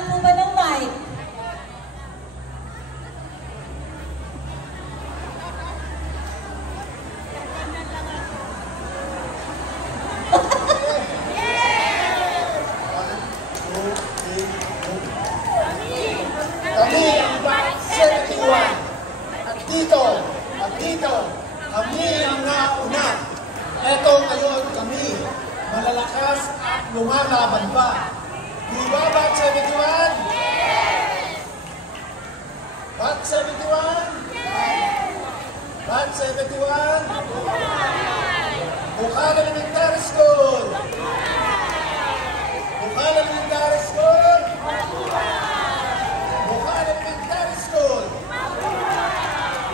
Kailangan po ba ng mic? Kami ang Batch 71. At dito, kami ang nauna. Eto ngayon kami, malalakas at lumalaban pa. Di ba, Batch 71? Yes! Batch 71? Yes! Batch 71? Bukal Elementary School! Bukal Elementary School! Bukal Elementary School!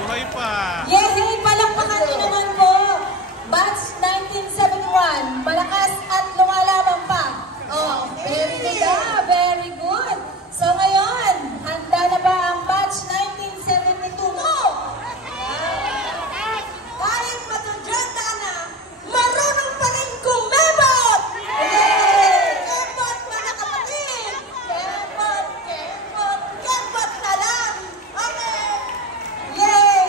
Buhay pa! Yay! Palakpakan niyo naman po! Batch 1971, malakas at lumalaban pa. Oh, very good ah, very good. So ngayon, handa na ba ang batch 1972 mo? Kahit matudyanda na, marunong pa rin kumebot! Yay! Kebot mga kapatid! Kebot na lang! Okay! Yay!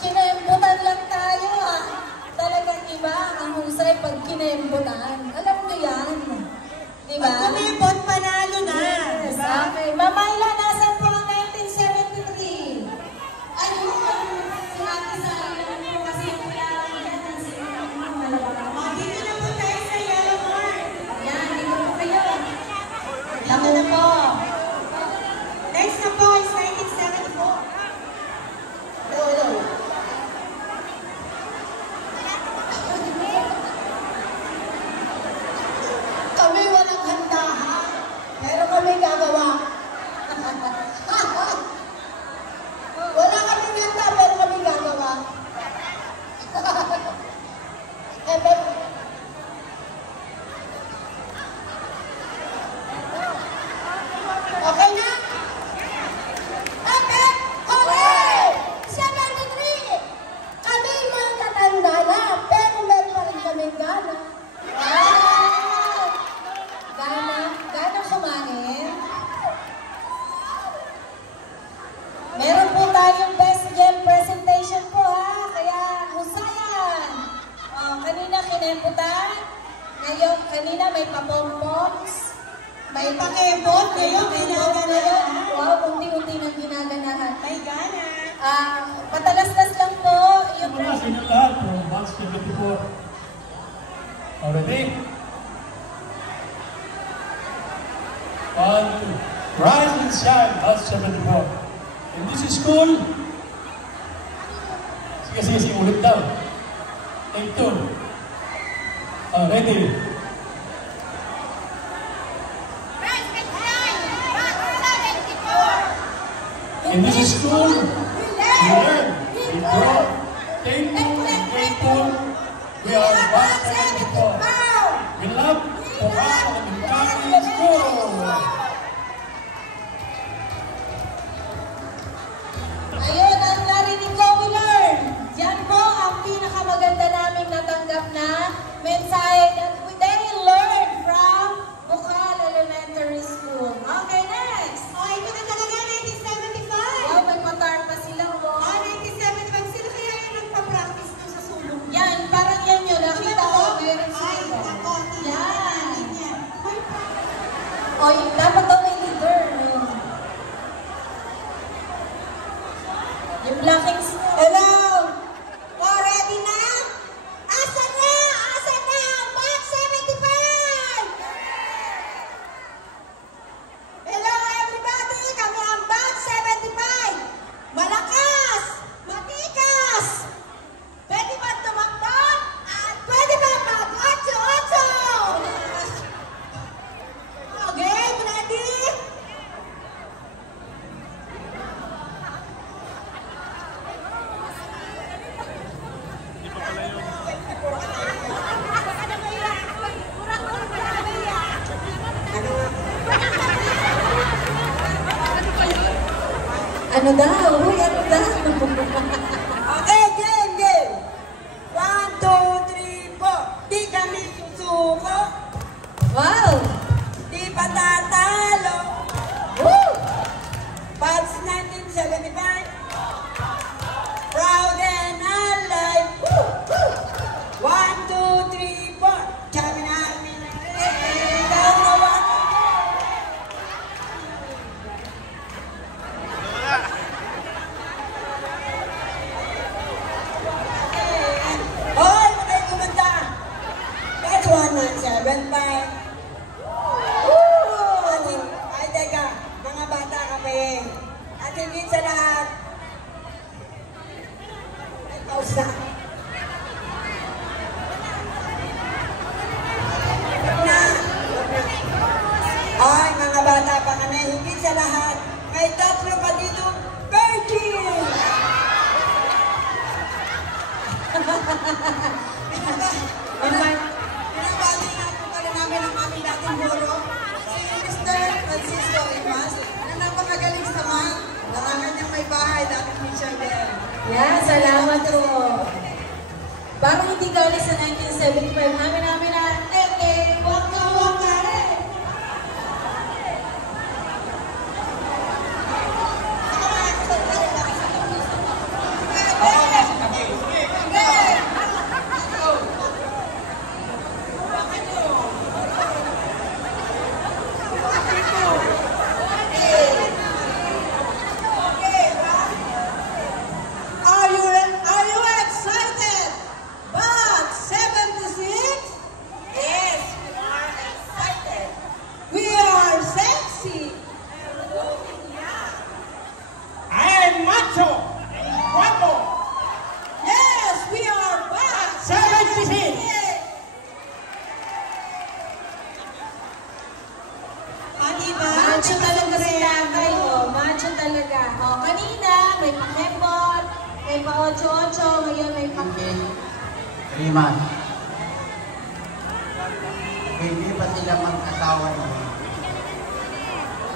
Kinembutan lang tayo ah. Talagang iba ang husay pag kinembutan. Alam nyo yan. Diba? Pag kumembot, panalo na. Yes, diba? Okay. Mamayla, nasan po ang 1973? Ayun, si Ate Sally naman po kasi yung kailangan yan. Dito na po tayo sa Yellow Mark. Yan, dito po kayo. Lako po. Next na po is 1974. Hello. Kami walang handa ha, pero kami gagawa. Wala kami handa, pero kami gagawa. Okay na? Okay! Okay! 73! Kami magtatanda na, pero meron pa rin kami gana. Gana kumain. Meron po tayong best game presentation po ha, kaya husayan. Kanina kinemputan, ngayon kanina may papompoms, may pakebot, ngayon ginaganahan. Wow, unti-unti nang ginaganahan. May gana. Patalastas lang po yung... Mula sa inyo lahat from Batch 74. Already? On Rise and Shine, Batch 74. In this school, sige, ulit daw. Take two. Ready? In this school, we learn, we grow. Take two and take two. We are Batch 74. We love Bukal Elementary School. Ayun, ang narinig ko, we learn. Yan po ang pinakamaganda naming natanggap na mensahe that they learn from Bukal Elementary School. Okay, next. Ito na talaga, 1975. Wow, may patar pa sila. 1975. Sila kaya yung nagpa-practice na sa sulong? Yan, parang yan yun. Nakita ko, meron sila. Yan. O, dapat daw may leader. Yung blocking... Hello! Ready na? Asan na? Asan na? Batch 75! Hello everybody! Kami ang Batch 75! Malakas! Matikas! Pwede ba tumakbo? At pwede ba mag-8-8? Okay, ready? Ano daw? Uy, ano daw? Okay, game! 1, 2, 3, 4. Di kami susuko. Wow! Di pa tatalo. may tatlo pa dito, virgin! Pinabati nga po pala namin ang aming dating guro, si Mr. Francisco Imas, na napakagaling sa mga larangan niyang may bahay, dating teacher din. Yan, salamat po. Parang hindi galing sa 1975, namin na, waka waka eh. Macho talaga si tatay, oh. Macho talaga. Oh, kanina, may pakembot, may pa-8-8, ngayon may Riman. Hindi pa sila mag-asawa nun.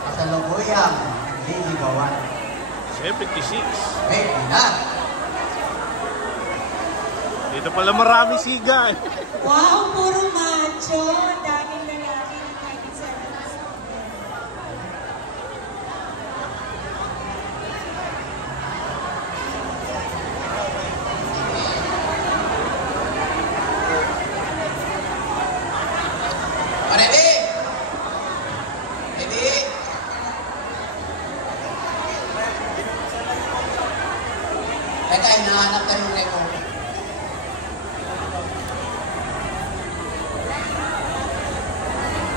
Kasalukuyang nagliligawan. 76. Eh, na! Dito pala marami siga eh. wow, puro macho. Daming lalaki ng 1970s. Ready? Ready? Teka, hinahanap tayo ng record.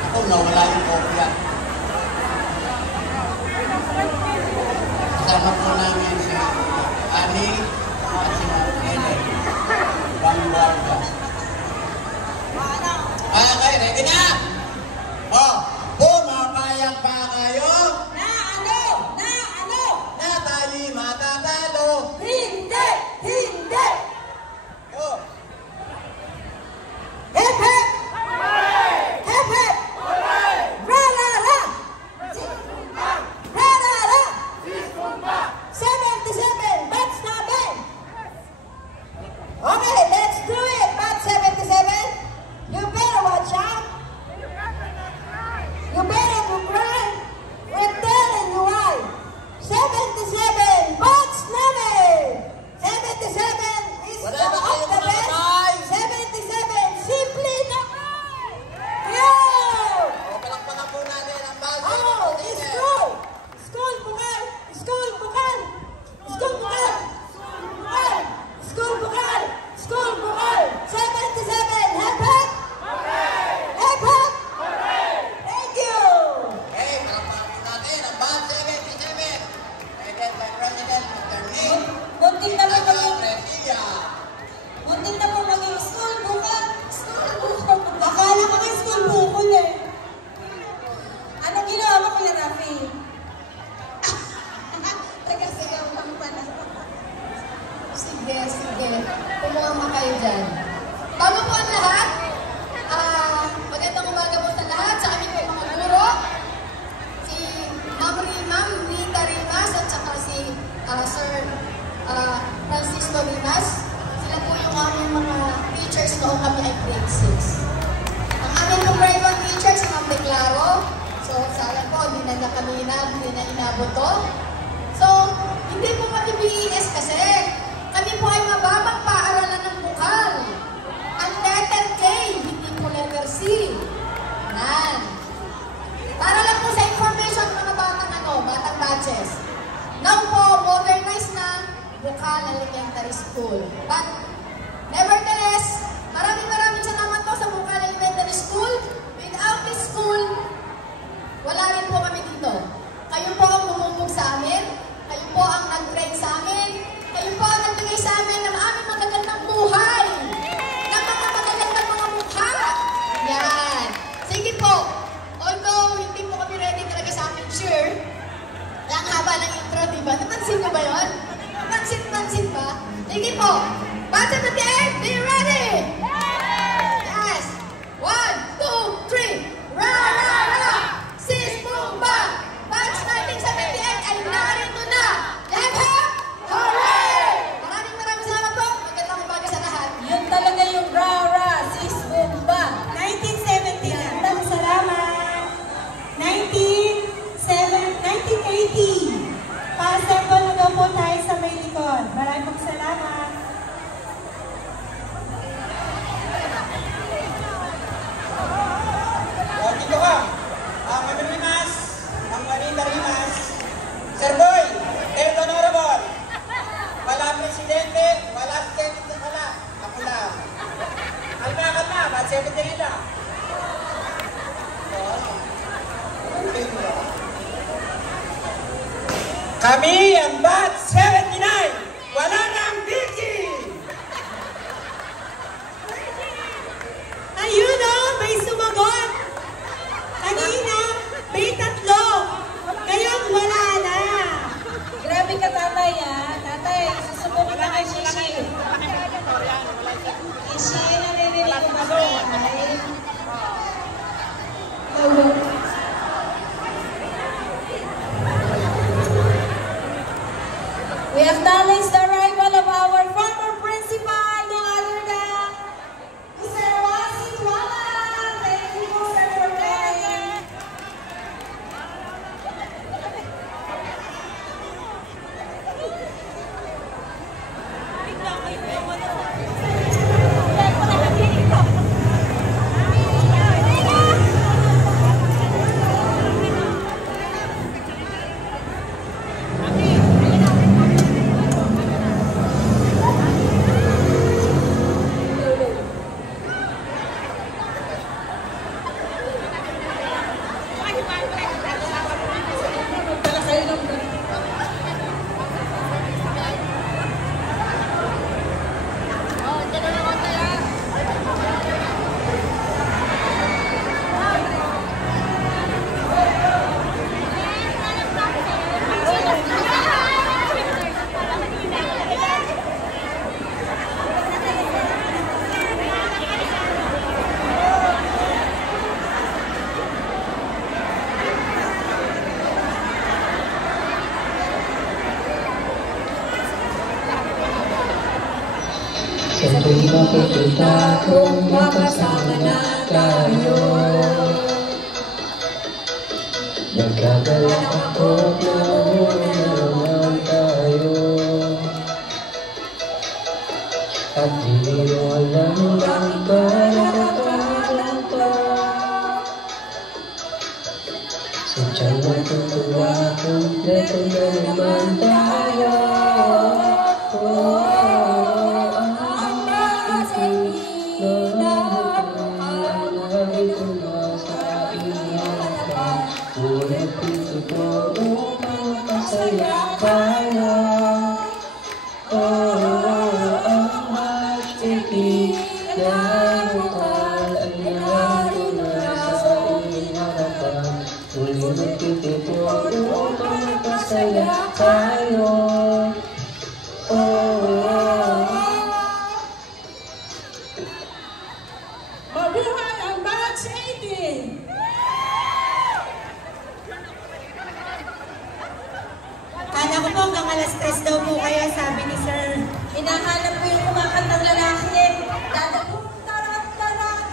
Ako, nawala yung kopya. Kasama po namin si Ani at si Ellen. Vanguardia. Okay, ready na? Oh, pumapayag pa kayo? Na ano? Na tayo'y matatalo. Hindi! Hindi! Oh, Hip hip! Hip hip! Ra-la-la! Ra-la-la! 77, batch namin! Okay, let's do it, batch 77. You better watch out. You better do right. We're telling you why. 77, batch namin! 77 is Wala the ba of kayong the mga best. kamay? 77, simply the Yo! palakpakan po natin ang bawat Oh, it's school! School bukal! School bukal! School bukal! School bukal! School bukal! 77, hep hep! Hep hep! Thank you! Okay, palakpakan po natin ang bawat 77. Headed by President Mr. Nick Muntik na po maging, Presilla. muntik na po maging school bukal! School bukal! Akala ko may school bukal eh! Anong ginawa mo, Kuya Rafi? Taga-sigaw lang pala. Sige. Kumuha kayo dyan. Bago po ang lahat, magandang umaga po sa lahat, sa aming mga guro, si Ma'am Rita Rimas at saka si Sir Francisco Rimas. Sila po yung aming mga teachers noong kami ay grade 6. Ang aming pong private teacher, si Ma'am Declaro. So, sayang po, hindi na inabot to. So, hindi po kami BES kasi kami po ay mababang paaralan ng bukal. Ang letter K, hindi po letter C. Nan. Para lang po sa information mga batang batches. Now po, modernized na Bukal Elementary School. But, nevertheless, maraming salamat po sa Bukal Elementary School. Without this school, wala rin po kami dito. Kayo po ang bumubog sa amin. Kayo po ang nag-train sa amin. Kayo po ang nagbigay sa amin ng aming magagandang buhay. Ng mga magagandang mga mukha. Yan. Sige po. Although hindi po kami ready talaga sa aming sure, lang ba? Napansin niyo ba yun? Pansin ba? Sige po. Batch 78, be ready! Yes! 1, 2, 3. Ra, ra, ra! Sis Pumba! Batch 1978 ay narito na! Hip hip! Hooray! Maraming salamat po. Magandang umaga sa lahat. Yun talaga yung ra-ra, sis Pumba. 1970 na. Magandang salamat. 1980. Pa-assemble na daw po tayo sa may likod. Maraming salamat. Dito ka. Ang Rimas, ang Manila Rimas. Sir Boy, third honorable. Wala presidente, wala senate, wala. Ako lang. Kalma, ba't 70 na? Kami ang batch 79. Wala na ang Vicky. Ayun o, may sumagot. Kanina, may 3. Ngayon, wala na. Grabe ka, tatay, ah. Tatay, susubukan na kay Shishi. Shishi, narinig ko ba tatay? We acknowledge the arrival of our former principal, no other than Mr. Wasi Tuala. Thank you, sir, for coming. Sa tuwing makikita kong makasama na tayo, nagkagalak ako na naman tayo. At di mo alam lang ba nakakalang ka. Sadyang natutuwa kung leto na naman tayo. Ngunit dito po upang masaya tayo. Ang matipid na bukal ay nandun na sa iyong harapan. Ngunit dito po upang masaya tayo. Mabuhay ang batch 18! Kala ko po hanggang alas 3 daw po kaya sabi ni Sir. Hinahanap ko yung kumakantang lalaki. Dada po, tarat, tarat.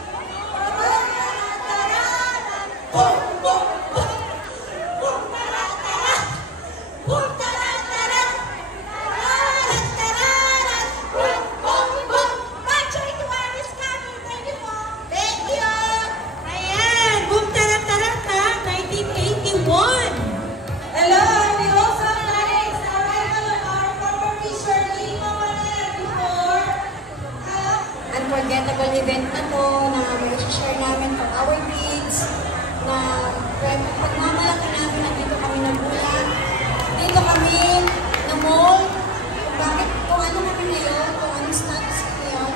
Tarat, tarat. Bum, bum, bum. Bum, tarat, tarat. Bum, tarat, tarat. Tarat, tarat. Bum, bum, bum. Batch 81 is coming. Thank you po. Thank you. Ayan, bum, tarat, tarat ha. 1981. Hello, we also acknowledge the arrival of our former teacher, Lima Manel, before unforgettable event na to na mag-share namin for our kids na pagmamalaki namin na dito kami nagulang, dito kami na-mold, kung ano kami ngayon, kung anong status ko ngayon,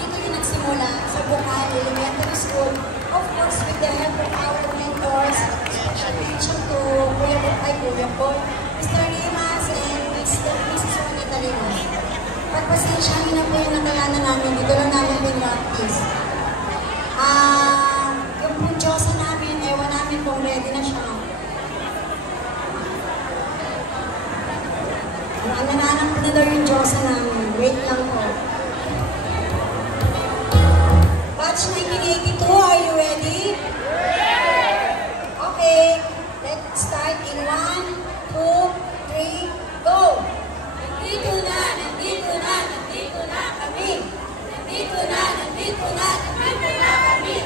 dito yung nagsimula sa Bukal Elementary School, of course with the help of our mentors, special mention to Kuya Paul, Mr. Rimas, Marinas. Pagpasensyahin na po yung nakalanan namin, dito lang namin pinractice. Yung po Diyosa namin, ewan namin kung ready na siya. Nananap na daw yung Diyosa namin. Wait lang po. Batch 1982, are you ready? Okay, let's start in 1, 2, 3, go! Nandito na kami. Nandito na kami.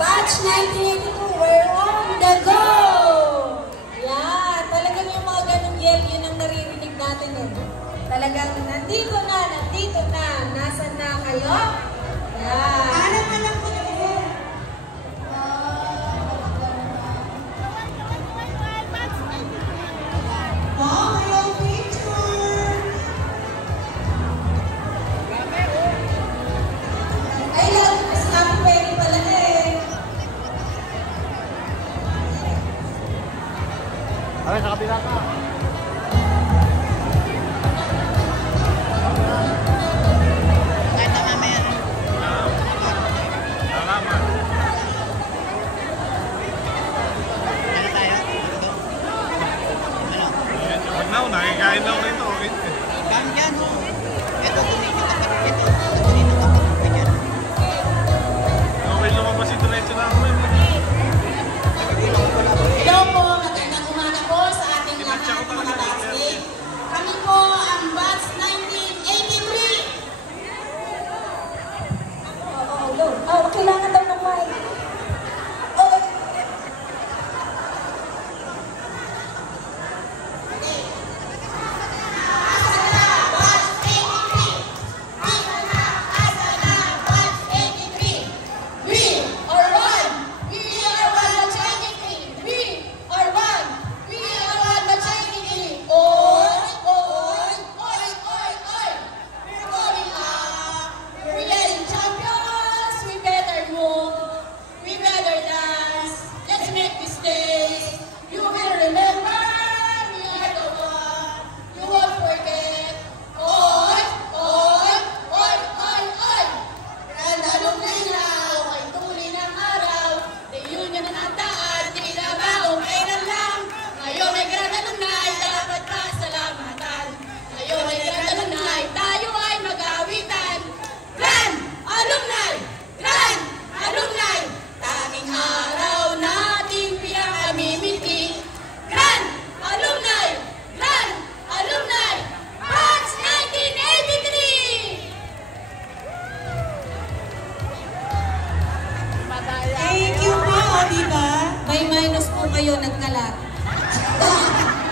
Batch 1982, we're on the go! Yan, talagang yung mga ganong yell, yun ang naririnig natin eh. Talagang nandito na, nasan na kayo? Yan. Alam ko na po. Wow, picture! Ay, lang, mas happy penny pala eh. Aray, sa kabila ka. Nakikain lang rito. Bang dyan, oh. Ito, tumikit na ito. Okay, lumabas yung diretso na ako. Hello po, magandang umaga po sa ating lahat mga batchmate. Kami po ang batch 1983. Kailangan daw ng mic. Kayo nagkalat.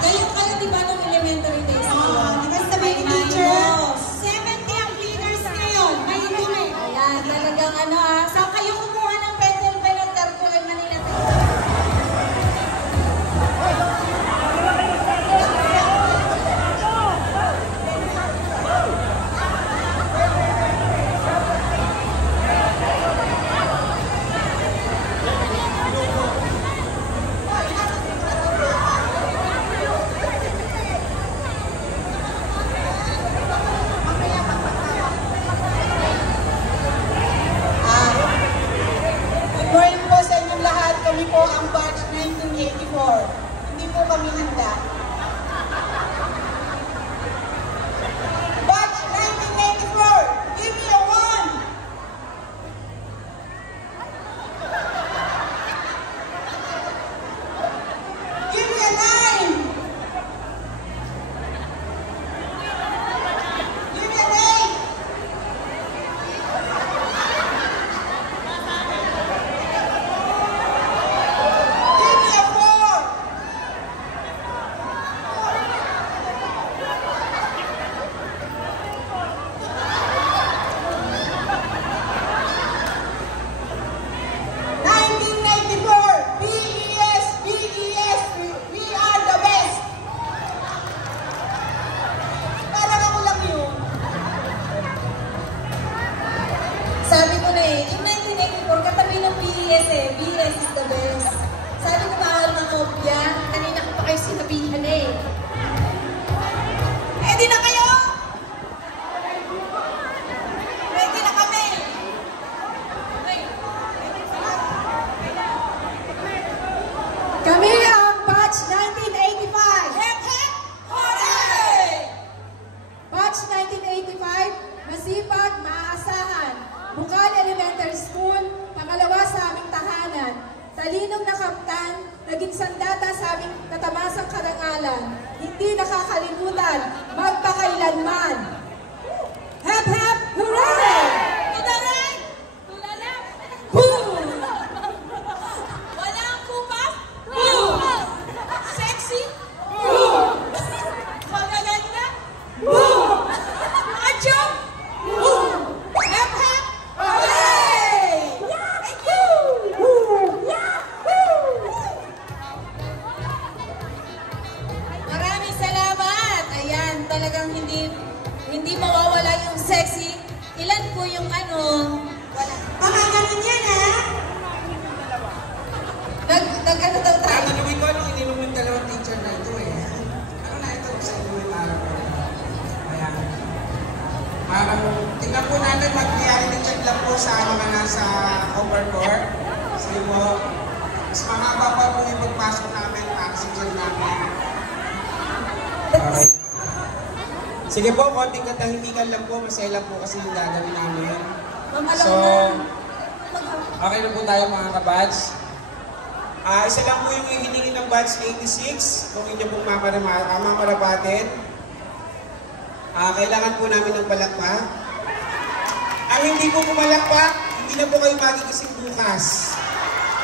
Kayo, di ba, nung elementary days ko? Nakasabay ni teacher. 70 ang cleaners ngayon. May dumi. Ayan, talagang So, kayo kumuha ng pencil pen at cartulad Manila. Kami po ang batch 1984. Hindi po kami handa. Batch 1984, give me a 1. Give me a 9. Give me an 8. Give me a 4. mula sa aming katamasang karangalan, hindi nakakalimutan, magpakailanman. Hep, hep, hooray! Hooray! Boom! Walang kupas? Boom! Sexy? Boom! Magaganda? Boom! Macho? Boom! Hep, hep, hooray! Thank you! Maraming salamat! Ayan, talagang hindi mawawala yung sexy. Ilan po yung ano? Wala. Baka ganun yan, ha? Nag-ano daw tayo? Ang naluwi ko, nung ininom yung dalawang teacher na ito eh. Ano na ito sa inyo yung araw ko? Ayan. Tingnan po natin, mag-reality check lang po sa mga nasa overcore. Sige po, mas mahaba pa po yung pagpasok namin, oxygen namin. Okay. Sige po, konting katahimikan lang po, masaya lang po kasi yung gagawin namin. So, okay na po tayo mga kabads. Isa lang po yung hihingi ng batch 86, kung inyo pong mamarapatin. Kailangan po namin ng palakpak. Ang hindi po pumalakpak, hindi na po kayo magigising bukas.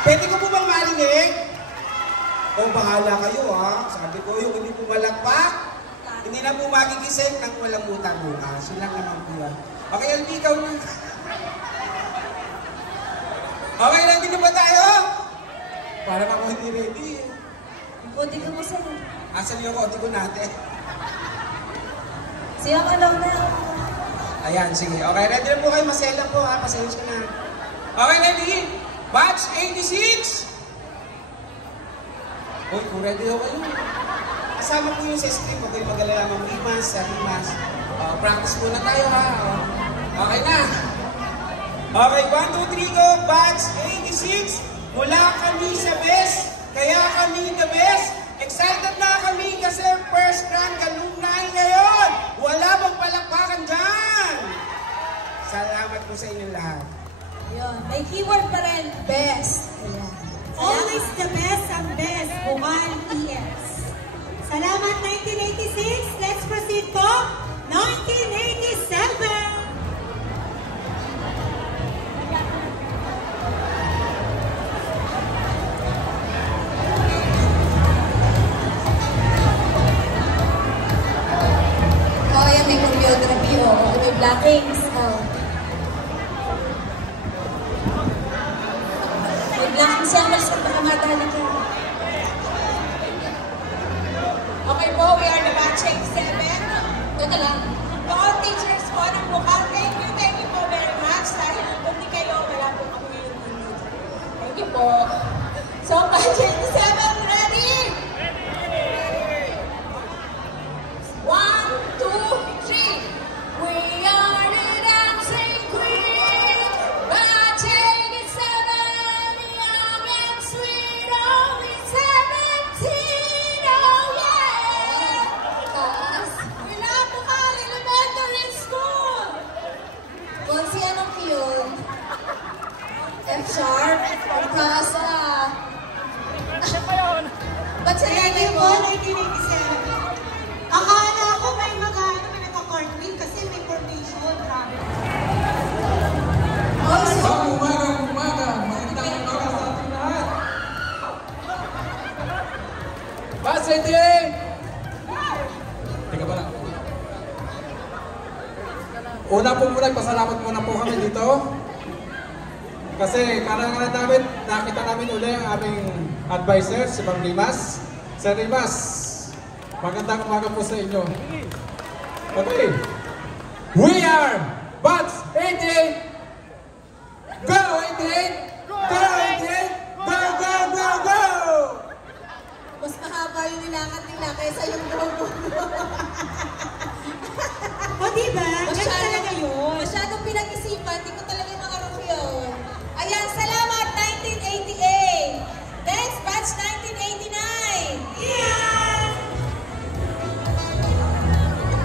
Pwede ko po bang marinig? O bahala kayo ha. Sabi ko yung hindi pumalakpak, hindi na po magigising nang walang utang bukas. Yun lang naman po yan. Okay, LB, ikaw na. Okay, ready na ba tayo? Parang ako hindi ready eh. Buti ka mo sa'yo. Asan yung kodi ko natin? Siyang alaw na. Ayan, sige. Okay, ready na po kayo. Masaya lang po ha. Pasayos ka na. Okay, ready? Batch 86! Uy, kung ready ako kayo. Kasama po yung sa stream. Huwag kayo mag-alala ng rimas, sa rimas. Practice muna tayo ha. Okay na. Okay, 1, 2, 3, go. Batch 86. Mula kami sa best. Kaya kami the best. Excited na kami kasi first grand alumni ngayon. Wala bang palakpakan dyan? Salamat po sa inyong lahat. Yun. May keyword pa rin, best. Ayan. Always the best ang best. Buwan ES. Salamat 1986. Let's proceed po. 1987. May choreography o may blockings. May blockings siya, mas baka madali ka. Okay po, we are the batch 87. Ito lang. To all teachers po ng Bukal, thank you po very much. Dahil kung di kayo, wala po kami ngayon dito. Thank you po. So, batch 87, ready? 1, 2, 3. We are the dancing queen. Batch 87, young and sweet, only 17. Oh yeah! Wala po ka, elementary school! Kung si anong yun? F-sharp? Pagkasa. Ba't siya Thank you po, 1987. Akala ko may nagka-cartwheel kasi may formation. Grabe. Umaga. Magandang umaga sa ating lahat. Basete! Teka ba lang. Una po muna, pasalamat muna po kami dito. Kasi karangalan namin, nakita namin uli ang aming advisor, si Ma'am Rimas. Sir Rimas, magandang umaga po sa inyo. Okay. We are Batch 88! Go 88! Go 88! Go, go, go, go! Mas mahaba yung nilakad nila kaysa yung go-go. O diba? Ganun talaga yun. Masyadong pinag-isipan, di ko talaga makarap yun. Ayan, salamat 1988! Next, batch 1989! Yeah!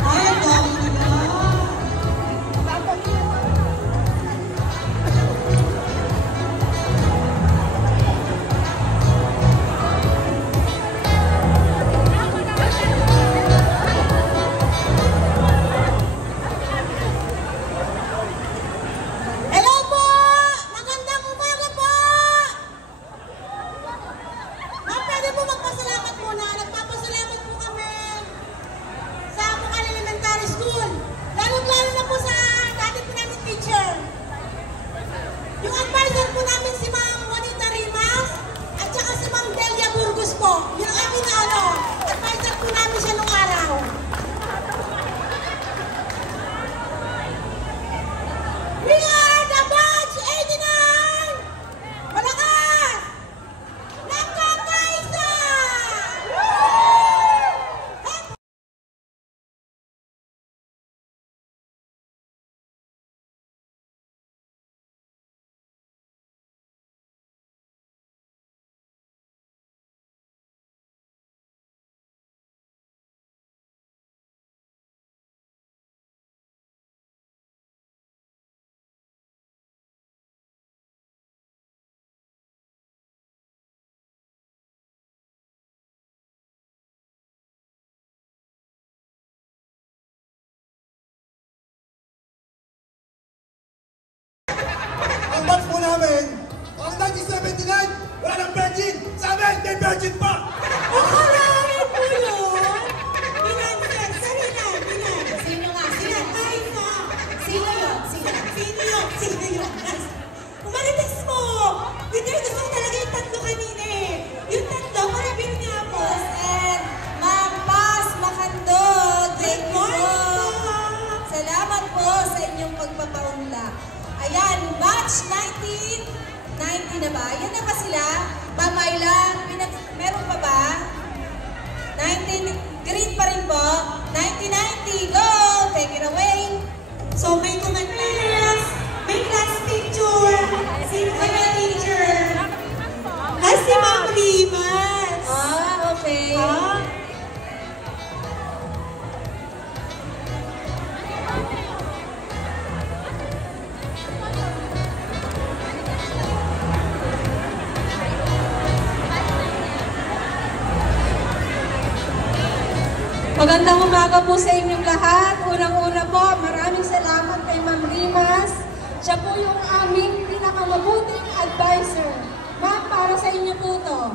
Ay, dami nila. Pwede po magpasalamat muna. Nagpapasalamat po kami sa Bukal Elementary School. Lalo-lalo na po sa dati po namin teacher. Yung advisor po namin si Ma'am Juanita Rimas at saka si Ma'am Delia Burgos po. Yung amin na advisor po namin siya nung araw. We are the Batch 89! Malakas! Nagkakaisa! Ang batch po namin, ang 1979, wala ng virgin! Sa amin, may virgin pa! Akalain po yun! Binansan! Salinan! Binan! Sino nga? Sino? Kahit na! Sino yun? Sino? Sino yun? Sino yun? Umalitis mo! Hindi, gusto ko talaga yung tatlo kanina eh. Yung tatlo, marabir nga po. And Ma'am Paz Macandog, thank you po. Salamat po sa inyong pagpapaunlak. Ayan, batch 1990 na ba? Yan na ba sila? Ma'am Ayla, meron pa ba? 19, green pa rin po. 1990, go! Take it away. So may kumanta, may class picture, si mga teacher, si Ma'am Rimas. Ah, okay. Magandang umaga po sa inyong lahat. Unang-una po, maraming salamat kay Ma'am Rimas. Siya po yung aming pinakamabuting advisor. Ma'am, para sa inyo po to.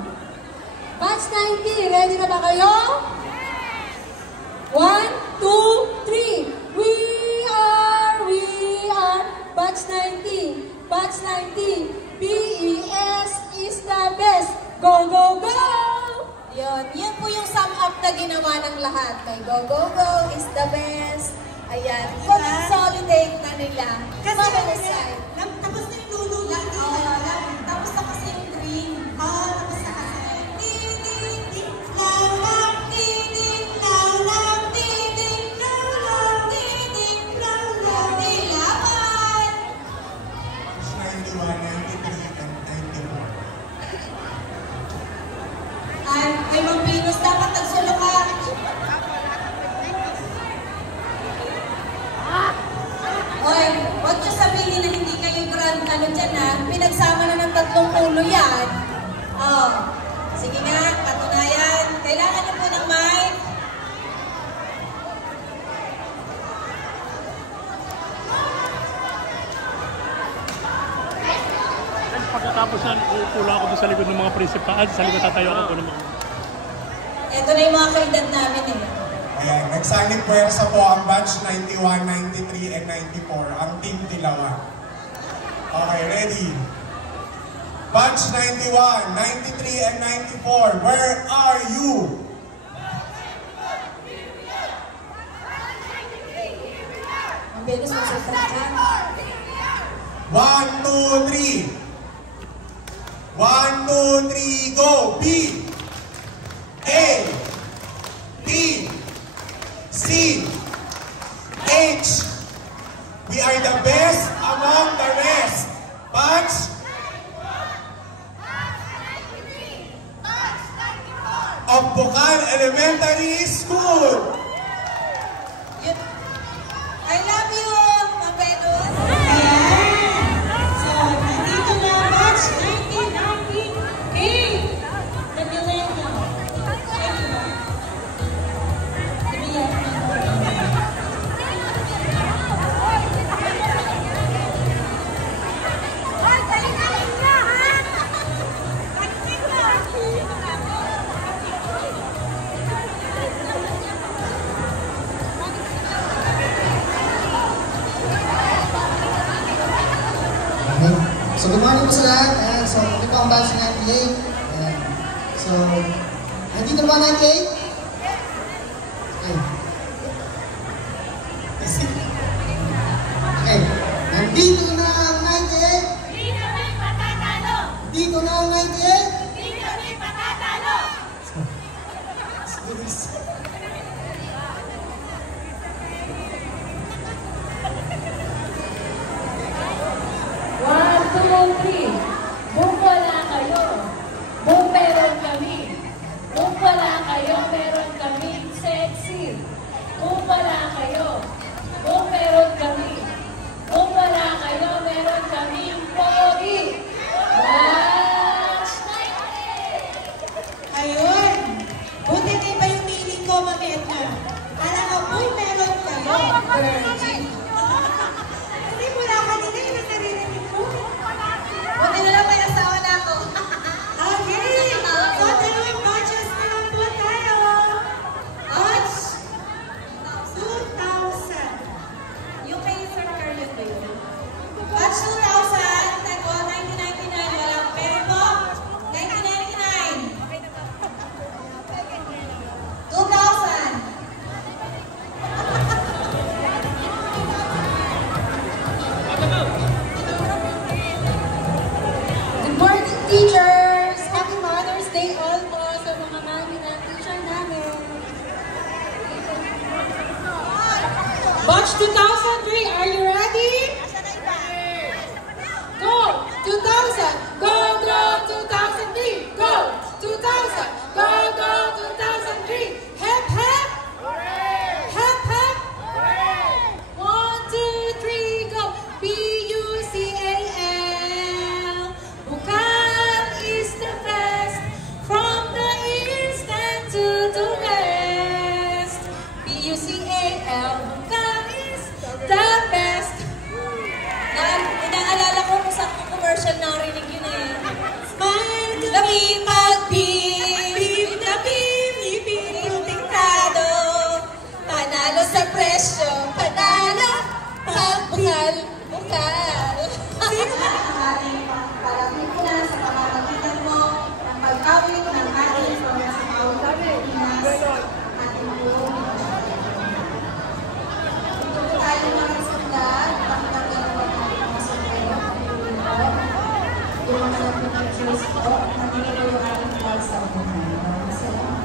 Batch 90, ready na ba kayo? 1, 2, 3. We are Batch 90. Batch 90. BES is the best. Go, go, go! Yun po yung sum up na ginawa ng lahat. May go, go, go is the best. Ayan, consolidate na nila. Kasi, tapos na yung lulu. Tapos na kasi yung green. Tapos na kasi. Ay, Ma'am Venus, dapat nagsulo ka. Oy, huwag niyo sabihin na hindi kayo grand dyan ha. Pinagsama na ng 3 ulo yan. Sige nga, patunayan. Kailangan niyo po ng mic. Pagkatapos yan, uupo lang ako doon sa likod ng mga prinsipal. Sa likod tatayo ako doon ng mga... Ito na yung mga kaedad namin eh. Ayan, nagsanib puwersa po ang batch 91, 93, and 94, ang Team Dilawan. Okay, ready? Batch 91, 93, and 94, where are you? Ang Venus, magsalita ka. 1, 2, 3. 1, 2, 3, go! B, A, B, C, H. We are the best among the rest. Batch of Bukal Elementary School. I love you, Ma'am Venus. So, nandito na batch 1998. The millennium. Thank you. po sa lahat. Ayan, so, ito po ang batch 98. Ayan. So, nandito ba 98? Okay. Okay. Nandito na ang 98. Di kami patatalo! Dito na ang 98. Di kami patatalo! One, two, three. Kung wala kayo, kung meron kami. Kung wala kayo, meron kaming sexy. Kung wala kayo, kung meron kami. Kung wala kayo, meron kaming pogi. Batch 90! Ayun. Buti na iba yung meaning ko, Ma'am Edna. Kala ko, uy, meron kayo. Virgin. Kasi mula kanina yung naririnig ko. Buti na lang may asawa na ako. Okay. So, dalawang batches na lang po tayo. Batch 2000. Yung kay Sir Carlos ba yun? Batch 2000. Nag-o 1999. Walang pero po. 1999. 2000. Good morning, teachers! Happy Mother's Day all po sa mga mami na teacher namin. Batch 2003, are you ready? Go! 2000! Go, go, 2003! Go! 2000! Go, go, 2003! Hep, hep! Hep, hep! 1, 2, 3, go! B-U-C-A-L Bukal is the best from the east and to the west. B-U-C-A-L Bukal is the best. Inaalala ko kung saan kong commercial narinig yun eh. Smile to Labing mag-beam, labing ibig tiktado. Panalo sa presyo, panalo, pagbukal, bukal. Sino ba ang ating pagpapalagpunan sa pamamagitan mo ng pag-awit ng ating pagkakawit ng Pilipinas, ating buong ito po tayo mga sundan, pakitagyan po natin mga sundan yung mga pictures po, nandito po yung ating flag sa unahan. Salamat.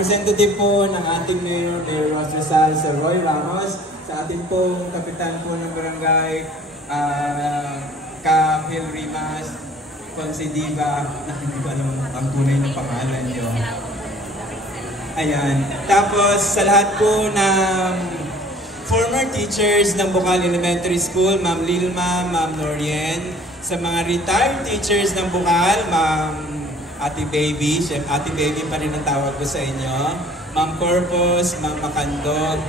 representative po ng ating Mayor, Mayor Ross Rizal, Sir Roy Ramos, sa ating pong kapitan po ng barangay, Ka Phil Rimas, Consi Diva, na hindi ko alam ang tunay na pangalan nyo. Ayan. Tapos sa lahat po ng former teachers ng Bukal Elementary School, Ma'am Lilma, Ma'am Norien, sa mga retired teachers ng Bukal, Ma'am Ate Baby, Ate Baby pa rin ang tawag ko sa inyo, Ma'am Corpus, Ma'am Makandog,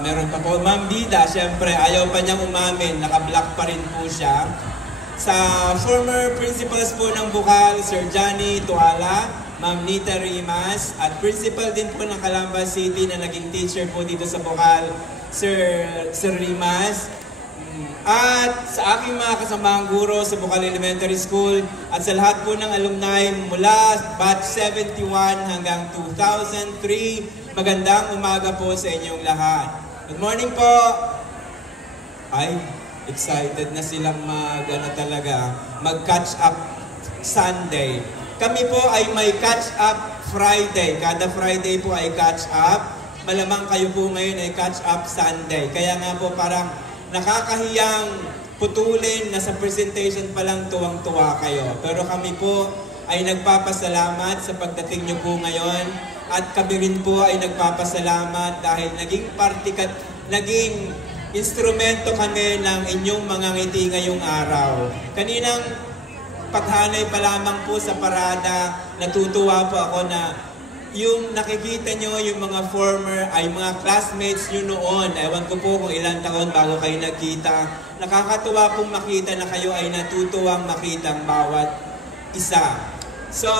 meron pa po, Ma'am Bida, syempre ayaw pa niyang umamin, naka-block pa rin po siya. Sa former principals po ng Bukal, Sir Johnny Tuala, Ma'am Nita Rimas, at principal din po ng Calamba City na naging teacher po dito sa Bukal, Sir Rimas. At sa aking mga kasamahang guro sa Bukal Elementary School at sa lahat po ng alumni mula batch 71 hanggang 2003, magandang umaga po sa inyong lahat. Good morning po! Ay, excited na silang mag-catch up Sunday. Kami po ay may catch up Friday. Kada Friday po ay catch up. Malamang kayo po ngayon ay catch up Sunday. Kaya nga po parang nakakahiyang putulin na sa presentation pa lang tuwang-tuwa kayo. Pero kami po ay nagpapasalamat sa pagdating niyo po ngayon at kami rin po ay nagpapasalamat dahil naging instrumento kami ng inyong mga ngiti ngayong araw. Kaninang paghanay pa lamang po sa parada, natutuwa po ako na yung nakikita nyo, yung mga former, ay mga classmates nyo noon. Ewan ko po kung ilang taon bago kayo nagkita. Nakakatuwa pong makita na kayo ay natutuwang makita ang bawat isa. So,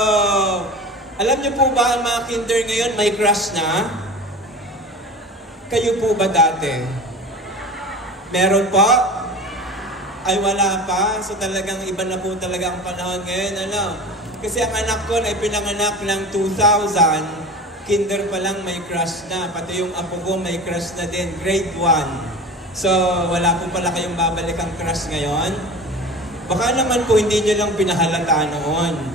alam nyo po ba ang mga kinder ngayon may crush na? Kayo po ba dati? Meron po? Ay wala pa. So talagang iba na po talaga ang panahon ngayon. Kasi ang anak ko na ipinanganak ng 2000, kinder pa lang may crush na. Pati yung apo ko may crush na din, grade 1. So, wala po pala kayong babalikang crush ngayon. Baka naman po hindi nyo lang pinahalata noon.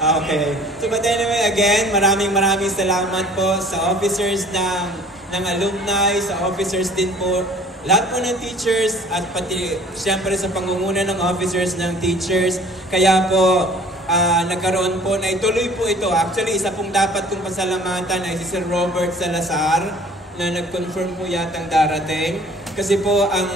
Okay. So, but anyway, again, maraming salamat po sa officers ng alumni, sa officers din po, lahat po ng teachers at pati siyempre sa pangunguna ng officers ng teachers. Kaya po nagkaroon po na ituloy po ito. Actually, isa pong dapat kong pasalamatan ay si Sir Robert Salazar na nag-confirm po yatang darating. Kasi po ang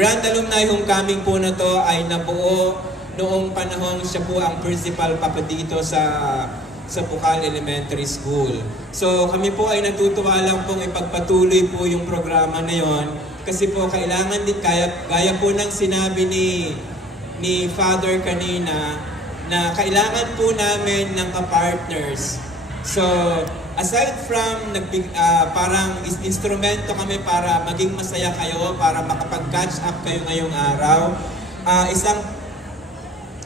Grand Alumni Homecoming po na to ay nabuo noong panahon siya po ang principal pa po dito sa Bukal Elementary School. So kami po ay natutuwa lang pong ipagpatuloy po yung programa na yon kasi po kailangan din, gaya po ng sinabi ni Father kanina, na kailangan po namin ng ka-partners. So aside from parang instrumento kami para maging masaya kayo, para makapag-catch up kayo ngayong araw,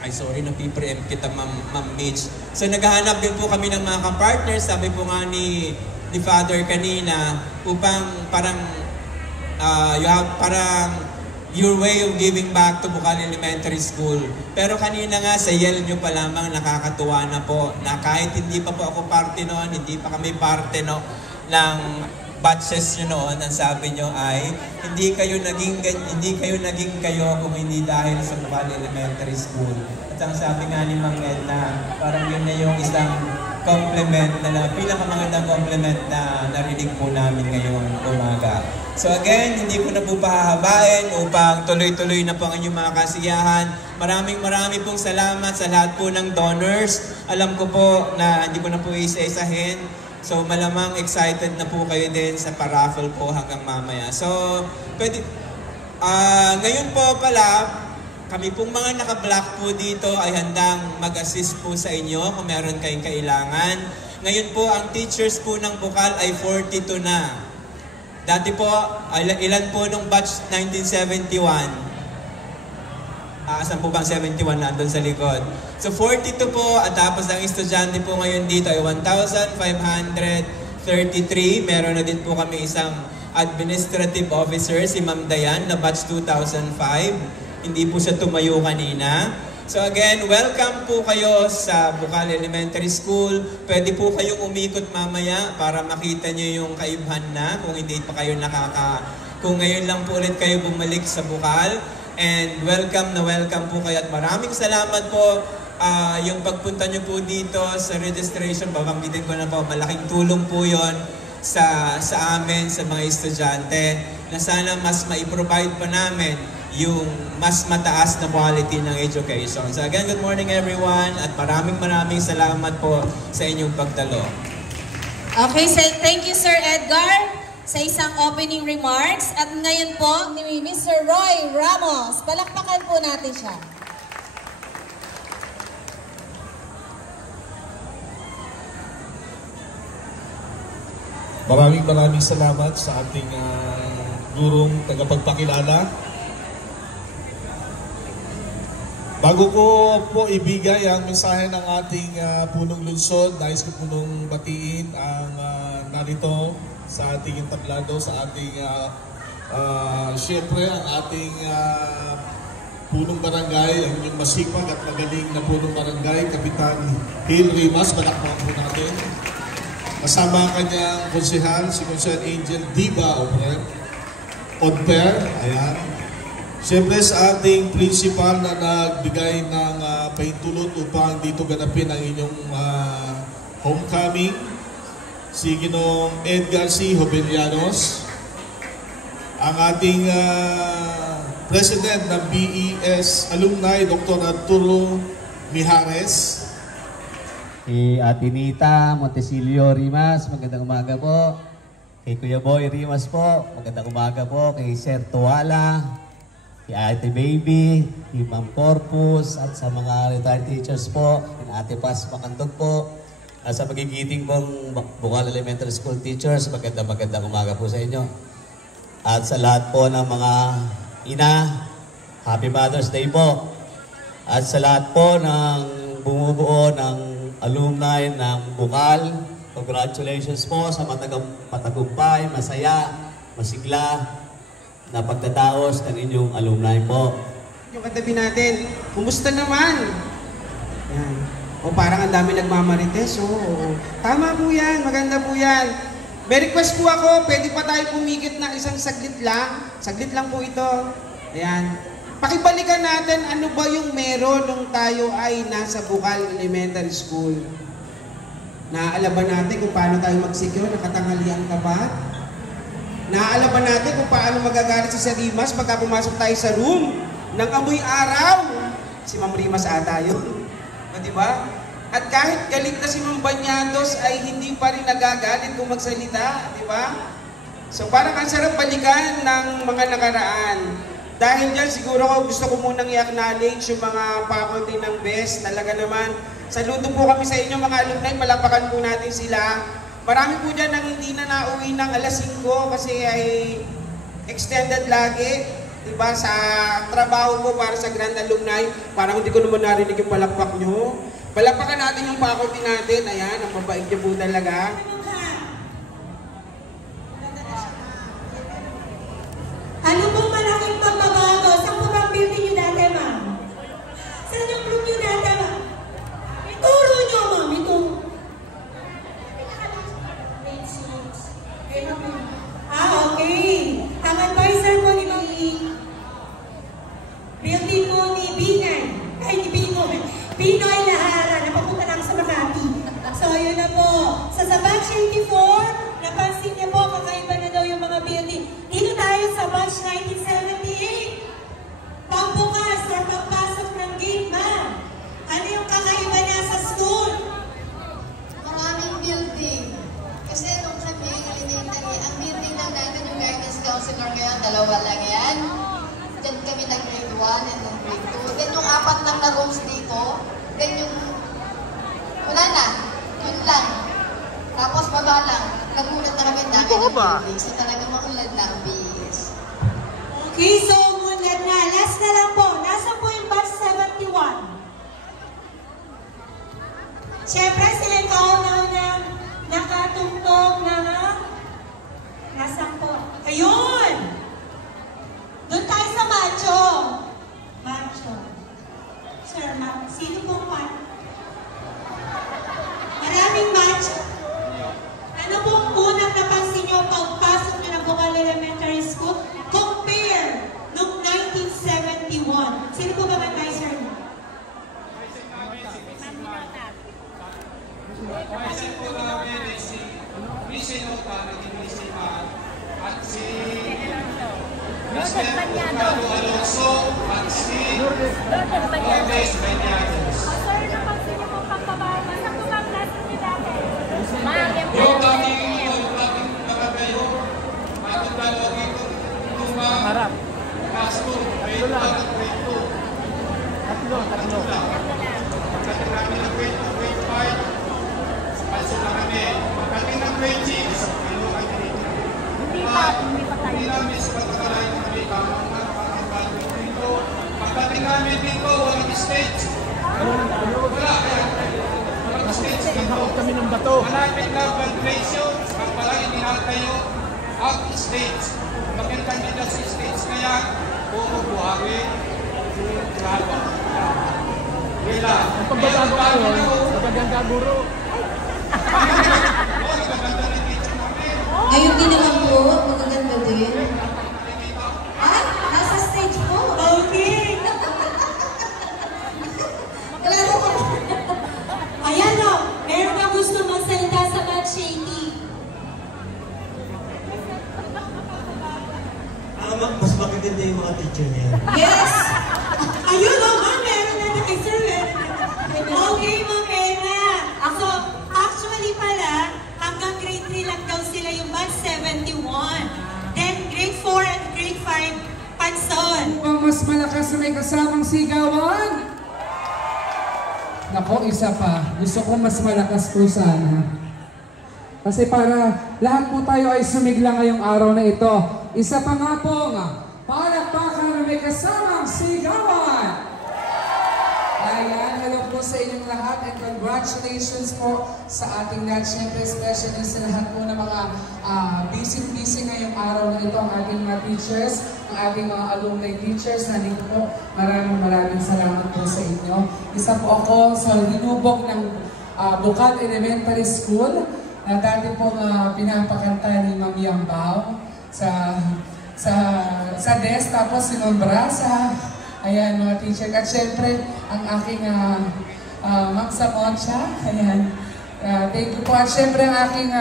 sorry, napipreempt kita, Ma'am Mitch. So, naghahanap din po kami ng mga ka-partners, sabi po nga ni Father kanina, upang parang your way of giving back to Bukal Elementary School. Pero kanina nga, sa yell nyo pa lamang, nakakatuwa na po, na kahit hindi pa po ako parte noon, hindi pa kami parte ng batches nyo noon, ang sabi nyo ay, hindi kayo naging kayo kung hindi dahil sa Bukal Elementary School. At ang sabi nga ni Mang Edna, parang yun na yung isang compliment pinakamagandang compliment na narinig po namin ngayong umaga. So again, hindi ko na po pahahabain upang tuloy-tuloy na po ang inyong mga kasiyahan. Maraming pong salamat sa lahat po ng donors. Alam ko po na hindi ko na po isa-isahin. So malamang excited na po kayo din sa paraffle po hanggang mamaya. So ngayon po pala, kami pong mga naka-black po dito ay handang mag-assist po sa inyo kung meron kayong kailangan. Ngayon po ang teachers po ng Bukal ay 42 na. Dati po, ilan po nung batch 1971? Saan po bang 71 nandun sa likod? So 42 po, at tapos ang estudyante po ngayon dito ay 1,533. Meron na din po kami isang administrative officer, si Ma'am Dayan, na batch 2005. Hindi po siya tumayo kanina. So again, welcome po kayo sa Bukal Elementary School. Pwede po kayong umikot mamaya para makita nyo yung kaibahan na kung hindi pa kayo kung ngayon lang po ulit kayo bumalik sa Bukal. And welcome po kayo at maraming salamat po. Yung pagpunta nyo po dito sa registration, babanggitin ko na po, malaking tulong po yon sa amin, sa mga estudyante, na sana mas mai-provide pa namin yung mas mataas na quality ng education. So again, good morning everyone at maraming salamat po sa inyong pagdalo. Okay, so thank you Sir Edgar sa isang opening remarks. At ngayon po, ni Mr. Roy Ramos. Palakpakan po natin siya. Maraming salamat sa ating gurong tagapagpakilala. Bago ko po ibigay ang mensahe ng ating punong lungsod, nais ko punong batiin ang narito sa ating entablado, sa ating siyempre ang ating punong barangay, ang inyong masipag at magaling na punong barangay, Kapitan Hil Rimas. Palakpakan po natin. Kasama ang kanyang konsehal, si Konsehal Angel Diba Odper. Ayan. Siyempre sa ating principal na nagbigay ng pahintulot upang dito ganapin ang inyong homecoming, si Ginoong Edgar C. Jovellanos, ang ating President ng BES Alumni, Dr. Arturo Mijares, kay Ate Nita Montesilio Rimas, magandang umaga po. Kay Kuya Boy Rimas po, magandang umaga po. Kay Sir Tuwala, kay Ate Baby, kay Ma'am Corpus, at sa mga retired teachers po, kay Ate Paz Makandog po, at sa magigiting pong Bukal Elementary School teachers, magandang umaga po sa inyo. At sa lahat po ng mga ina, Happy Mother's Day po. At sa lahat po ng bumubuo ng alumni ng Bukal, congratulations po sa matagumpay, masaya, masigla na pagtataos ng inyong alumni po. Yung katabi natin, kumusta naman? Yan. O parang ang dami nagmamarites. Tama po yan, maganda po yan. May request po ako, pwede pa tayo pumigit na isang saglit lang. Saglit lang po ito. Ayan. Pakibalikan natin ano ba yung meron nung tayo ay nasa Bukal Elementary School. Naaalala ba natin kung paano tayo mag-secure ng katanghaliang tapat? Naaalala ba natin kung paano magagalit si Sir Rimas pagka pumasok tayo sa room ng amoy araw? Si Ma'am Rimas ata yun. O diba? At kahit galit na si Ma'am Banyados ay hindi pa rin nagagalit kung magsalita. Diba? So parang ang sarap balikan ng mga nakaraan. Dahil dyan, siguro gusto ko munang i-acknowledge yung mga faculty ng BES. Talaga naman, saludo po kami sa inyo mga alumni, palapakan po natin sila. Marami po dyan nang hindi na nauwi ng alas 5 kasi ay extended lagi. Diba, sa trabaho ko para sa Grand Alumni, parang hindi ko naman narinig yung palakpak nyo. Palapakan natin yung faculty natin. Ayan, ang mabait nyo po talaga. Ano pong malaking pagbabago? Saan po bang building nyo dati, ma'am? Saan yung room nyo dati, ma'am? Ituro nyo, ma'am. Ituro. Okay. Ang advisor mo ni building mo ni Binay. Ay, ni Pinoy Lahara. Napapunta na ako sa Makati. So, yun na po. Sa batch 84, napansin niya po, kakaiba na daw yung mga building. Dito tayo sa batch 1978. Pagbukas or pagpasok ng gate, ma'am. Ano yung kakaiba niya sa school? Maraming building. Kasi nung kami elementary, ang building lang natin yung guidance counselor ngayon, dalawa lang yan. Diyan kami nag-grade 1 and then grade 2. Then yung 4 lang na rooms dito, then yung wala na, yun lang. Tapos baba lang, nagulat na kami dami ng building. So talagang maulad na ang BES. Okay, so munad na. Last na lang po. Nasa po yung batch 71. Siyempre, sila yung kauna-unang nakatungtong na nasa po. Ayun! Doon tayo sa macho. Macho. Sir ninyo pagpasok nyo ng Bocal Elementary School compare noong 1971? Sino po ba advisor mo? Advisor po namin ay si Lisa Nota, naging Lisa at si Mr. Ricardo Alonso at si Lourdes Bañados. Sir, napansin niyo po pagbabago. Saan po bang class niyo dati? Yung aming mga kayo, matutalo dito yung mga classroom, grade 1 at grade 2. Tatlo. Pagdating namin ng grade 2, grade 5, palso na kami. Pagdating ng grade 6, ano kami dito? Hindi namin sa pagkakalain kami, tamang nakakapagbago dito. Pagdating namin dito, walang stage. Wala stage dito. Kami ng bato. Malapit na graduation, ang pala inihal kayo out stage. Maging kandidat sa stage na yan, puro buhangin, grawa. Wala. Ang pagbabago kayo, magaganda guro. Ngayon din naman po, magaganda din. Ay, nasa stage po. Okay. Klaro ko. Ayan o, meron ba gusto magsalita sa batch 80? Mas magaganda yung mga teacher niya. Yes! Ayun o, ma'am, meron na sir. Okay, ma'am Era. So, actually pala, hanggang grade 3 lang daw sila yung batch 71. Then, grade 4 and grade 5, panson. Ang mas malakas na may kasamang sigawan. Nako, isa pa. Gusto ko mas malakas po sana. Kasi para lahat po tayo ay sumigla ngayong araw na ito. Isa pa nga po palakpakan na may kasamang sigawan. Ayan, hello po sa inyong lahat and congratulations po sa ating lahat. Siyempre, especially sa lahat po ng mga busy-busy ngayong araw na ito, ang ating mga teachers, ang ating mga alumni teachers. Nandito po, maraming salamat po sa inyo. Isa po ako sa linubog ng Bocal Elementary School na dati po pinapakanta ni Ma'am Yambao sa desk, tapos sinumbra sa ayan, mga teacher. At syempre, ang aking Ma'am Samoncha. Ayan. Thank you po. At syempre, ang aking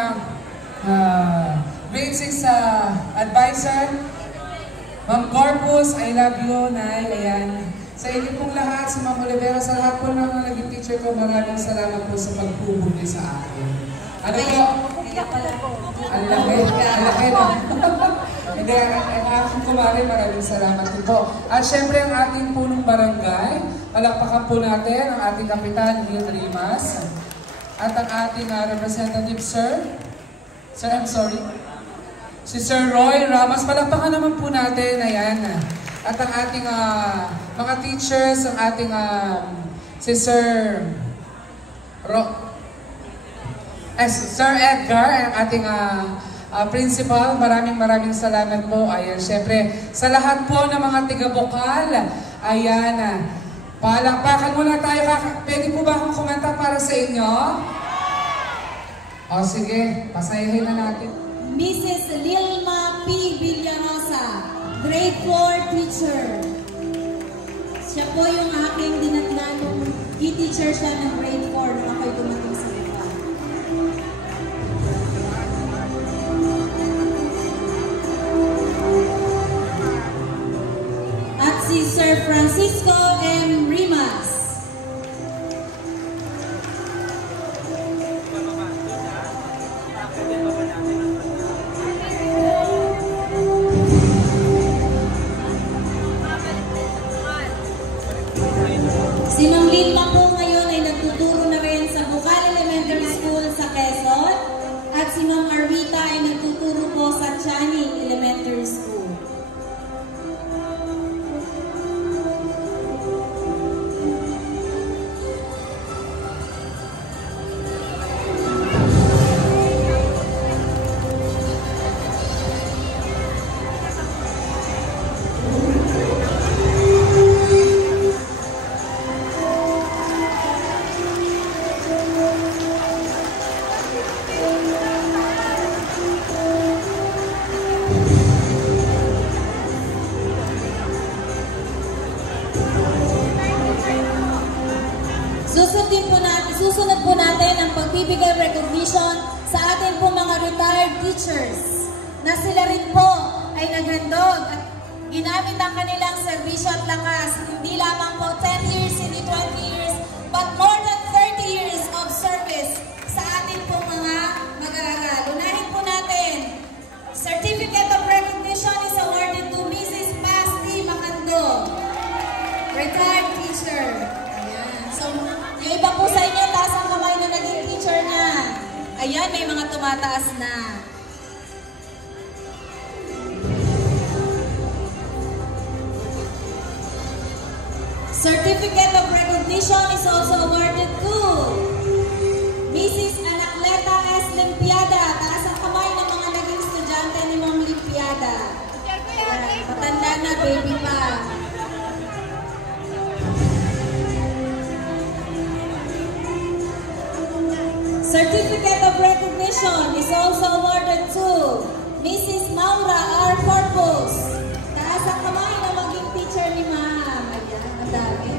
grade 6 advisor, Ma'am Corpus. I love you, Nay. Ayan. Sa inyo pong lahat, si Ma'am Olivera, sa lahat po ng mga naging teacher ko, maraming salamat po sa pagpubuti sa akin. Ano po? Ang laki na. Hindi, ang aking kumari, maraming salamat din po. At syempre, ang ating punong barangay, palakpakan po natin ang ating kapitan, Neil Rimas. At ang ating representative, si Sir Roy Ramos. Palakpakan naman po natin, ayan. At ang ating mga teachers, ang ating si Sir Edgar, ang ating principal, maraming salamat po. Ayan, syempre, sa lahat po ng mga tiga-Bocal, ayan, palakpakan muna tayo. Pwede po ba akong kumanta para sa inyo? O sige, pasayahin na natin. Mrs. Lilma P. Villarosa, grade 4 teacher. Siya po yung aking dinatnan nung teacher siya ng grade 4 nung ako'y dumating sa iba. At si Sir Francisco M. Rimas. Si Ma'am Lilma po ngayon ay nagtuturo na rin sa Bocal Elementary School sa Quezon at si Ma'am Arvita ay nagtuturo po sa Channing Elementary School. retired teachers na sila rin po ay naghandog at ginamit ang kanilang serbisyo at lakas. Hindi lamang po 10 years, hindi 20 years, but more than 30 years of service sa atin po mga mag-aaral. Unahin po natin, Certificate of Recognition is awarded to Mrs. Pasti Macando, retired teacher. Ayan. So, yung iba po sa inyo, taas ang kamay na naging teacher niya. Ayan, may mga tumataas na. Certificate of Recognition is also awarded to Mrs. Anacleta S. Limpiada. Taas ang kamay ng mga naging estudyante ni Ma'am Limpiada. Matanda na, baby pa. Certificate of Recognition is also awarded to Mrs. Maura R. Corpus. Taas ang kamay na maging teacher ni Ma'am. Ayan, madami.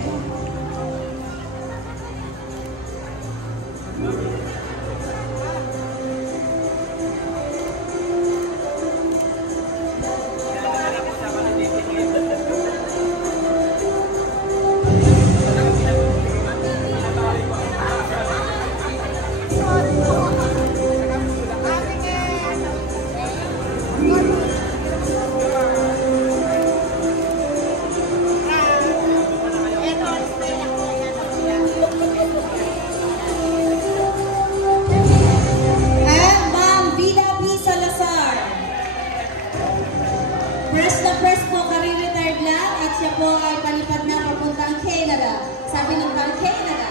Sabi ng Canada.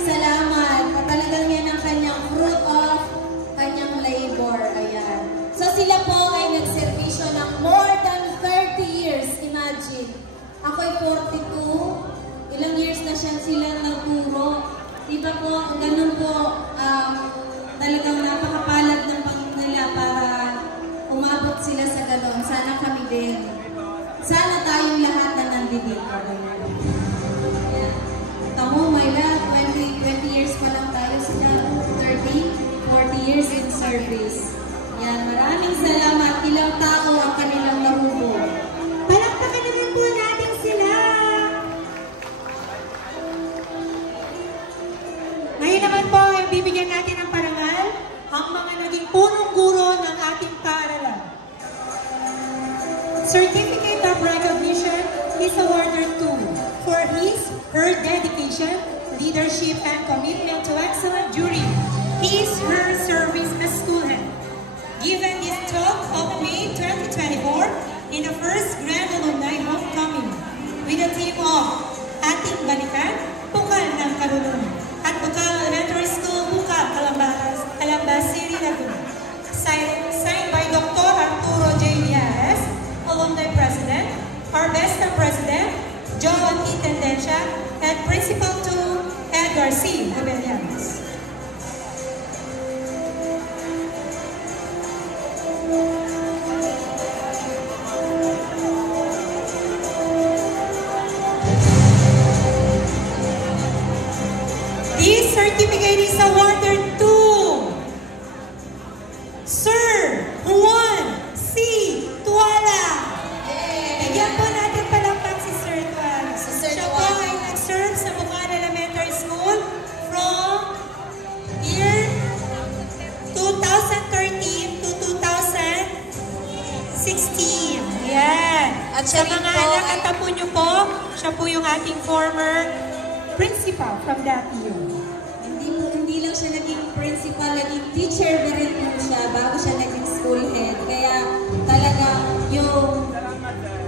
Salamat. Talagang yan ang kanyang fruit of kanyang labor. Ayan. So sila po ay nagservisyo ng more than 30 years. Imagine. Ako'y 42. Ilang years na sila nagturo. Diba po, ganun po, talagang napakapalad ng Panginoon nila para umabot sila sa ganun. Sana kami din. Sana tayong lahat na nandito. Tamo, my love, 20 years pa lang tayo sila, 40 years in service. Yan, maraming salamat. Ilang tao ang kanilang nahubo. Palakpakan naman po natin sila. Ngayon naman po, ay bibigyan natin ng parangal ang mga naging punong guro ng ating paaralan. Certificate of Recognition is awarded to for her dedication, leadership, and commitment to excellent during her service as school head. Given this 12th of May 2024 in the first Grand Alumni Homecoming with a team of Ating Balikan, Bukal ng Karunungan, at Bukal Elementary School, Bukal, Calambas City, Laguna. Signed by Dr. Arturo J. Diaz, Alumni President, our best President, Joan E. Tendencia, and Principal 2, Edgar C. Abelianos. This certificate is awarded to Sir Juan C. Tuala. Bigyan po natin palakpak si Sir Tuala. Siya po ay nag-serve sa Bukal Elementary School from year 2013 to 2016. Yan. At sa mga anak at apo nyo po, siya po yung ating former principal from that year. Hindi lang siya naging principal, naging teacher na rin po siya bago siya naging school head. Kaya talaga yung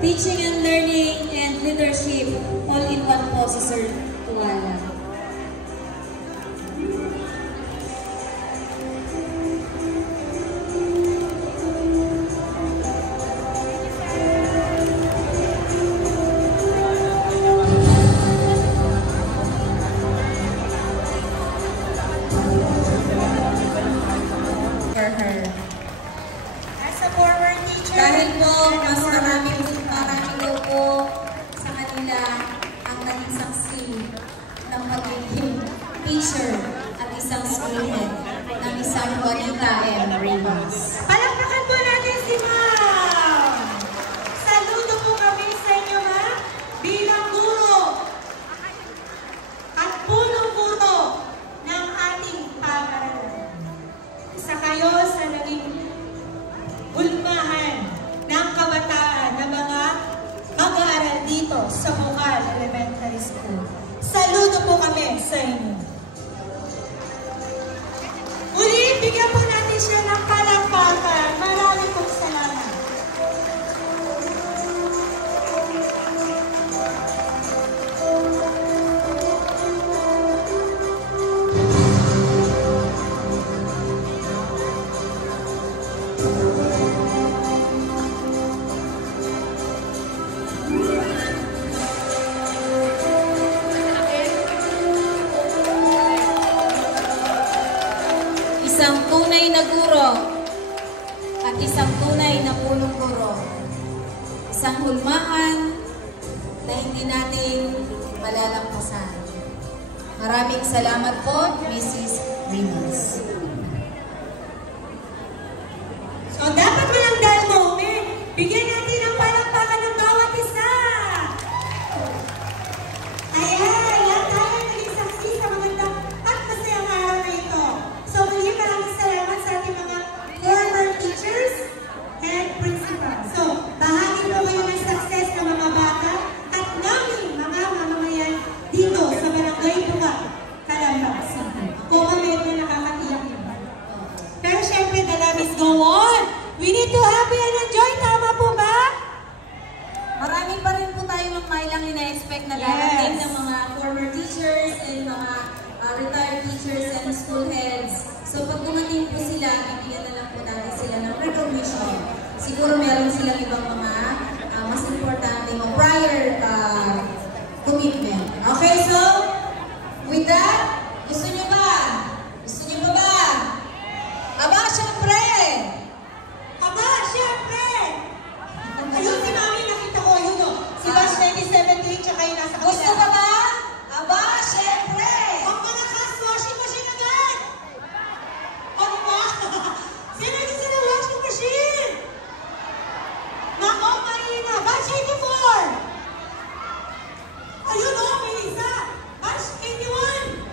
teaching and learning and leadership all in one po si Sir Tuala. Dahil po, mas marami daw po sa kanila ang naging saksi na isang Juanita M. Ramos. Palakpakan po natin si Ma'am! Saludo po kami sa inyo, Ma'am, bilang guro at punong guro ng ating pag-aaral. Isa kayo sa naging ulmahan ng kabataan na mga mag-aaral dito sa Bukal Elementary School. Saludo po kami sa inyo. Uli, bigyan po natin siya ng palakpakan. Marami pong salamat. Isang tunay na guro at isang tunay na punong guro. Isang hulmaan na hindi natin malalampasan. Maraming salamat po, Mrs. Rimas. So, dapat walang dull moment. Bigyan natin ng palakpakan ng bawat isa. Ayan, yan tayo naging saksi sa magandang at masayang araw na ito. So, maraming salamat sa ating mga former teachers and principals. So, bahagi po kayo ng success ng mga bata at namin mga mamamayan dito sa Barangay Bukal, Calamba City. Kung kami ito nakakatiyak yun. Pero syempre, the love is go on. We need to happy and enjoy. Tama po ba? Marami pa rin po tayo ng mailang ina-expect na darating ng mga former teachers and mga retired teachers and school heads. So pag dumating po sila, bibigyan na lang po natin sila ng recognition. Siguro meron silang ibang mga mas importante mga prior commitment. Okay, so with that, gusto nyo ba? Gusto nyo pa ba? Aba, syempre! Aba, syempre! Ayun, si Mami, nakita ko, ayun o. Si Bash 1978, tsaka yung nasa kapila. Gusto ka ba? Aba, syempre! Ang malakas, washing machine agad! Ano ba? Sino gusto ng washing machine? Nako, Marina! Bash 84! Ayun o, may isa! Bash 81!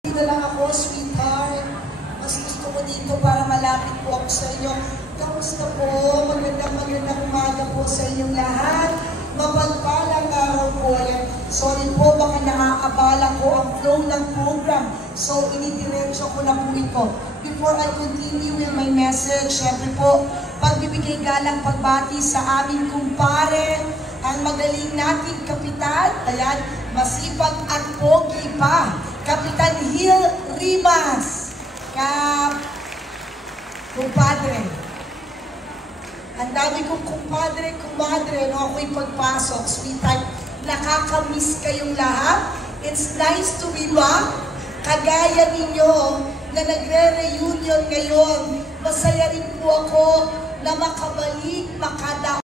Dito lang ako, sweetheart. Mas gusto ko dito para malapit po ako sa inyo. Kamusta po? Magandang umaga po sa inyong lahat. Mapagpalang araw po. Sorry po, baka nakakabala ko ang flow ng program. So, inidiretso ko na po ito. Before I continue with my message, syempre po, pag magbigay galang pagbati sa aming kumpare, ang magaling nating kapitan, ayan, masipag at pogi pa, Kapitan Hil Rimas. Kumpadre. Ang dami kong kumpadre, kumadre, no ako'y pagpasok, sweetheart, nakakamiss kayong lahat. It's nice to be back. Kagaya ninyo na nagre-reunion ngayon, masaya rin po ako na makabalik, makada